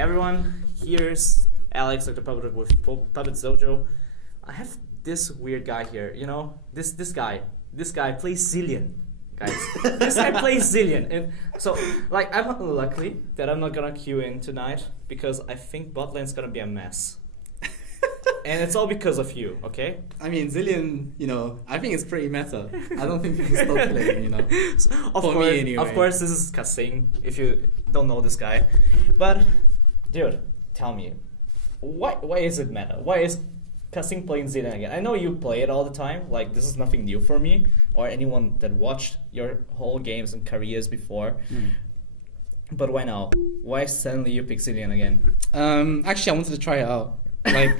everyone, here's Alex, like the puppet with Puppet Dojo. I have this weird guy here, you know? This guy plays Zilean, guys. This guy plays Zilean. And so, like, I'm lucky that I'm not gonna queue in tonight because I think bot lane's gonna be a mess. And it's all because of you, okay? I mean, Zilean, you know, I think it's pretty meta. I don't think people stop playing, you know. So, me anyway. Of course, this is Kasing, if you don't know this guy. But, dude, tell me, why is it meta? Why is Kasing playing Zilean again? I know you play it all the time. Like, this is nothing new for me or anyone that watched your whole games and careers before. But why now? Why suddenly you pick Zilean again? Actually, I wanted to try it out. Like,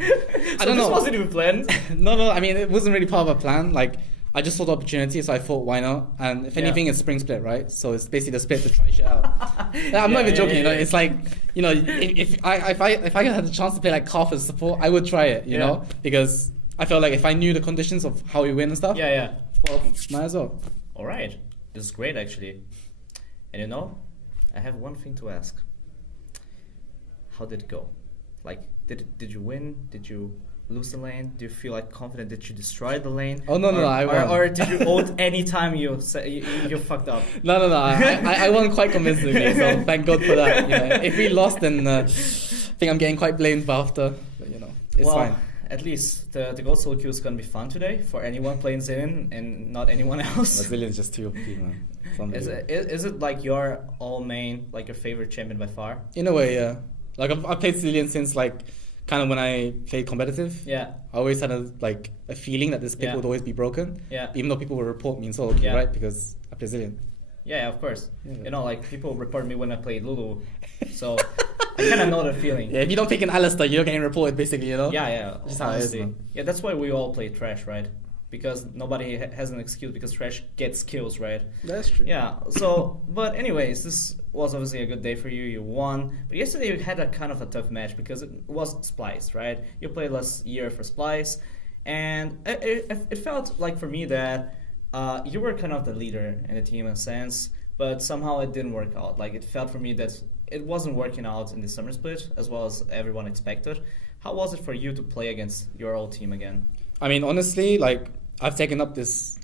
I don't know. This wasn't even planned? No. I mean, it wasn't really part of a plan. Like, I just saw the opportunity, so I thought, why not? And if anything, it's spring split, right? So it's basically the split to try shit out. I'm not even joking. You know, it's like, you know, if I had the chance to play like Calf as support, I would try it. You know, because I felt like if I knew the conditions of how we win and stuff, well, might as well. All right, this is great actually. And you know, I have one thing to ask. How did it go? Like, did you win? Did you lose the lane? Do you feel like confident that you destroyed the lane? Oh no, I won. Or did you ult any time you fucked up? No. I won quite convincingly, so thank God for that. You know, if we lost, then I think I'm getting quite blamed after. But you know, it's fine. At least the gold soloqueue is gonna be fun today for anyone playing Zilean and not anyone else. Zilean's just too OP, man. Is it like your all main, like your favorite champion by far? In a way, yeah. Like I've played Zilean since like kind of when I played competitive. Yeah. I always had a feeling that this pick would always be broken. Yeah. Even though people would report me in solo queue, right? Because I play Zilean. Yeah, of course. Yeah. You know, like people report me when I play Lulu, so I kind of know the feeling. Yeah, if you don't pick an Alistair, you're getting reported basically, you know? Yeah. Just how it is, man. Yeah, that's why we all play Thresh, right? Because nobody has an excuse because Thresh gets kills, right? That's true. Yeah, so, but anyways, this was obviously a good day for you. You won. But yesterday you had a kind of a tough match because it was Splice, right? You played last year for Splice. And it felt like for me that you were kind of the leader in the team in a sense, but somehow it didn't work out. Like, it felt for me that it wasn't working out in the summer split as well as everyone expected. How was it for you to play against your old team again? I mean, honestly, like, I've taken up this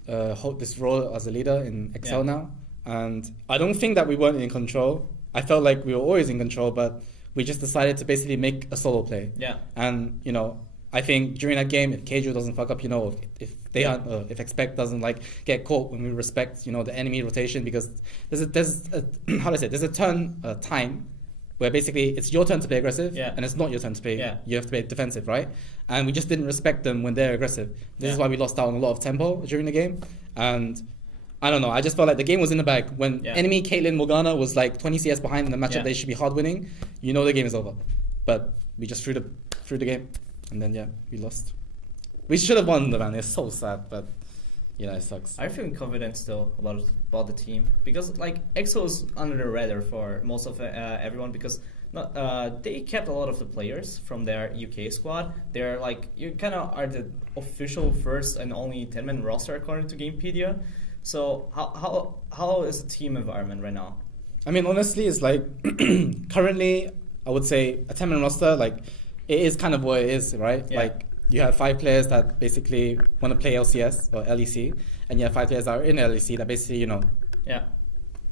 role as a leader in Excel now, and I don't think that we weren't in control. I felt like we were always in control, but we just decided to basically make a solo play. Yeah. And you know, I think during that game, if Keijo doesn't fuck up, you know, if Expect doesn't like get caught when we respect, you know, the enemy rotation, because there's a time where basically it's your turn to play aggressive, and it's not your turn to play. Yeah. You have to play defensive, right? And we just didn't respect them when they're aggressive. This is why we lost out on a lot of tempo during the game. And I don't know, I just felt like the game was in the bag. When enemy Caitlyn Morgana was like 20 CS behind in the matchup they should be hard winning, you know the game is over. But we just threw the game, and then we lost. We should have won, man. It's so sad, but you know, it sucks. I'm feeling confident still about the team because like EXO is under the radar for most of everyone because they kept a lot of the players from their UK squad. They're like, you kind of are the official first and only 10-man roster according to Gamepedia. So how is the team environment right now? I mean, honestly, it's like currently I would say a 10-man roster, like it is kind of what it is, right? Yeah. Like you have 5 players that basically want to play LCS or LEC, and you have 5 players that are in LEC that basically, you know,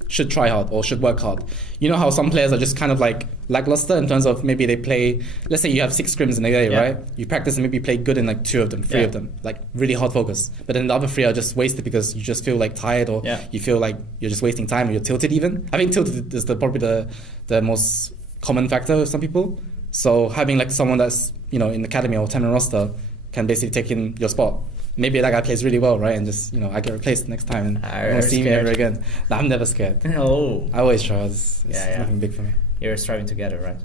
should try hard or should work hard. You know how some players are just kind of like lackluster in terms of maybe they play, let's say you have 6 scrims in a day, right? You practice and maybe play good in like 2 of them, 3 of them, like really hard focus. But then the other 3 are just wasted because you just feel like tired or you feel like you're just wasting time or you're tilted even. I think tilted is probably the most common factor with some people. So having like someone that's, you know, in the academy or 10-man roster can basically take in your spot. Maybe that guy plays really well, right? And just, you know, I get replaced next time and I won't see me ever again. No, I'm never scared. No. I always try. It's nothing big for me. You're striving together, right?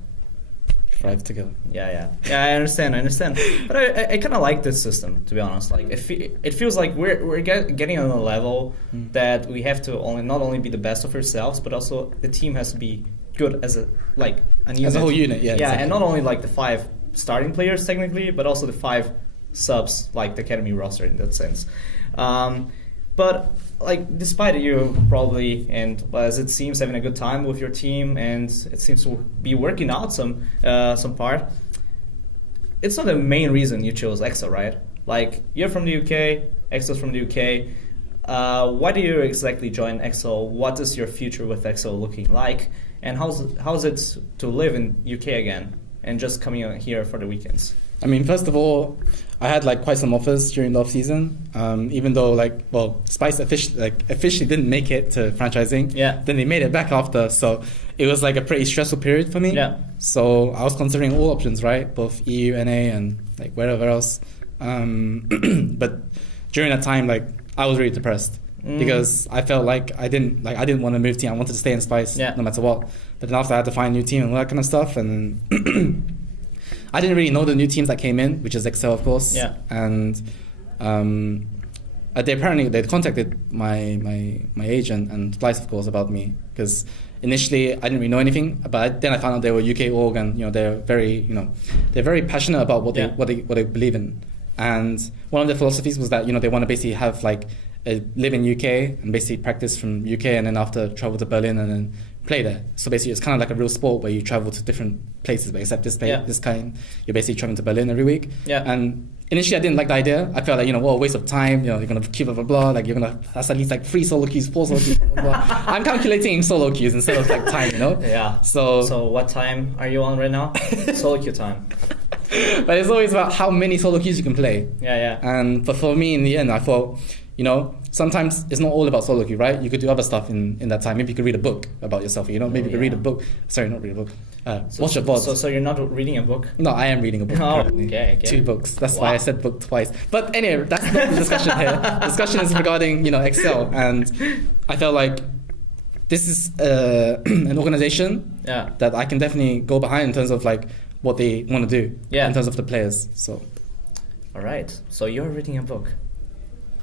Thrive together. Yeah, I understand. But I kind of like this system, to be honest. Like it feels like we're getting on a level that we have to not only be the best of ourselves, but also the team has to be good as a unit. As a whole unit, yeah. Exactly. And not only like the 5 starting players technically, but also the 5 subs, like the academy roster in that sense. But like, despite you probably, and as it seems, having a good time with your team, and it seems to be working out some part, it's not the main reason you chose EXO, right? Like, you're from the UK, EXO's from the UK. Why do you exactly join EXO? What is your future with EXO looking like? And how's it to live in UK again and just coming out here for the weekends? I mean, first of all, I had like quite some offers during the off season. Even though Spice officially didn't make it to franchising. Yeah. Then they made it back after, so it was like a pretty stressful period for me. Yeah. So I was considering all options, right? Both EU, NA, and like wherever else. But during that time, like, I was really depressed because I felt like I didn't want to move team. I wanted to stay in Spice no matter what. But then after I had to find a new team and all that kind of stuff, and I didn't really know the new teams that came in, which is Excel, of course. Yeah. And they contacted my agent and Splice, of course, about me, because initially I didn't really know anything, but then I found out they were UK org, and they're very passionate about what they believe in. And one of their philosophies was that they want to basically have like live in UK and basically practice from UK, and then after travel to Berlin and then play there. So basically it's kind of like a real sport where you travel to different places, but except this kind, you're basically traveling to Berlin every week. Yeah. And initially I didn't like the idea. I felt like, what a waste of time. You're going to queue blah, blah, blah. Like that's at least like 3 solo queues, 4 solo queues, blah, blah, blah. I'm calculating solo queues instead of like time, Yeah. So what time are you on right now? Solo queue time. But it's always about how many solo queues you can play. Yeah. But for me, in the end, I thought, sometimes it's not all about solo queue, right? You could do other stuff in that time. Maybe you could read a book about yourself. Maybe you could read a book. Sorry, not read a book. Watch a VOD. So you're not reading a book? No, I am reading a book currently. Okay. 2 books. That's why I said book twice. But anyway, that's not the discussion here. The discussion is regarding Excel, and I felt like this is an organization that I can definitely go behind in terms of like what they want to do in terms of the players. So, all right. So you're reading a book,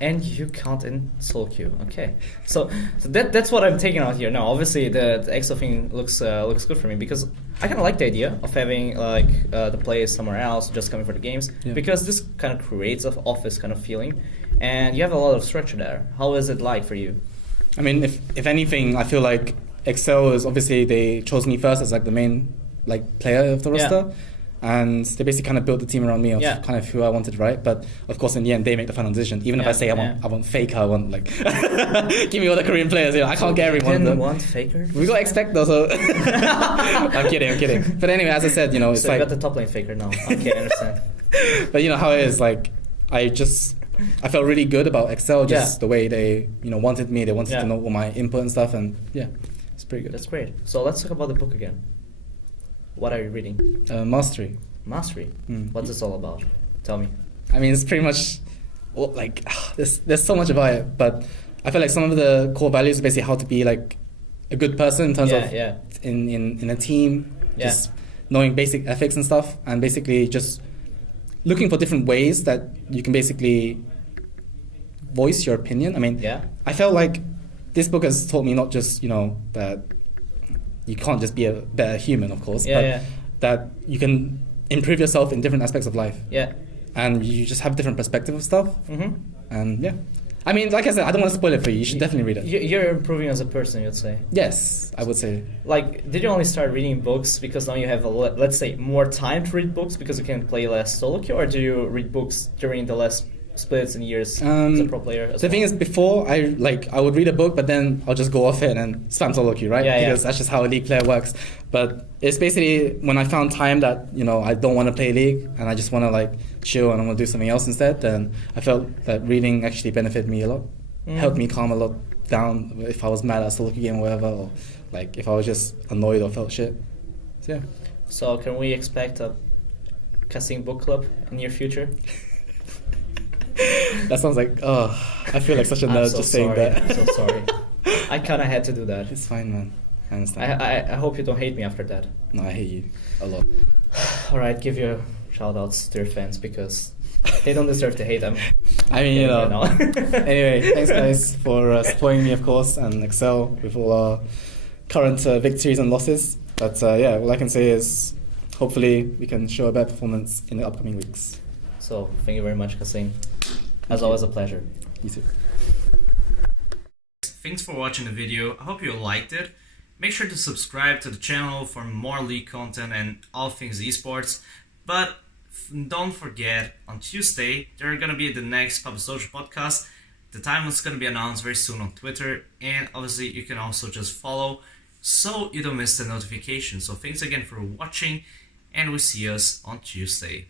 and you count in solo queue. Okay. So that's what I'm taking out here. Now, obviously, the EXO thing looks good for me, because I kind of like the idea of having like the players somewhere else, just coming for the games, because this kind of creates an office kind of feeling, and you have a lot of structure there. How is it like for you? I mean, if anything, I feel like Excel is obviously, they chose me first as like the main like player of the roster, and they basically kind of built the team around me of kind of who I wanted, right? But of course, in the end, they make the final decision. Even if I say I want Faker, I want like give me all the Korean players. I can't get everyone. You didn't want Faker? We got expect those. I'm kidding. But anyway, as I said, it's so like you got the top lane Faker now. Okay, I understand. But how it is. Like I felt really good about Excel, just the way they wanted me. They wanted to know all my input and stuff, and it's pretty good. That's great. So let's talk about the book again. What are you reading? Mastery. Mastery? What's this all about? Tell me. I mean, it's pretty much like there's so much about it, but I feel like some of the core values are basically how to be like a good person in terms of in a team, just knowing basic ethics and stuff, and basically just looking for different ways that you can basically voice your opinion. I mean, I felt like this book has taught me not just that you can't just be a better human, of course, but that you can improve yourself in different aspects of life. Yeah. And you just have different perspective of stuff. And I mean, like I said, I don't want to spoil it for you. You should definitely read it. You're improving as a person, you'd say. Yes, I would say. Like, did you only start reading books because now you have, let's say, more time to read books because you can play less solo queue, or do you read books during the last splits and years as a pro player? The thing is, before I would read a book, but then I'll just go off it and spam solo queue, right? Because that's just how a league player works. But it's basically when I found time that I don't want to play league and I just want to like chill and I want to do something else instead, then I felt that reading actually benefited me a lot, helped me calm a lot down if I was mad at a solo queue game or whatever, or like if I was just annoyed or felt shit. So yeah. So can we expect a Kasing book club in your future? That sounds like, I feel like such a nerd saying that. I'm so sorry. I kind of had to do that. It's fine, man. I understand. I hope you don't hate me after that. No, I hate you a lot. Alright, give your shout outs to your fans because they don't deserve to hate them. I mean, Anyway, thanks guys for supporting me, of course, and Excel with all our current victories and losses. But all I can say is hopefully we can show a better performance in the upcoming weeks. So, thank you very much, Kasing. As always, a pleasure. You too. thanks for watching the video. I hope you liked it. Make sure to subscribe to the channel for more league content and all things esports. But don't forget, on Tuesday, there are going to be the next Public Social podcast. The time is going to be announced very soon on Twitter. And obviously, you can also just follow so you don't miss the notification. So thanks again for watching, and we'll see us on Tuesday.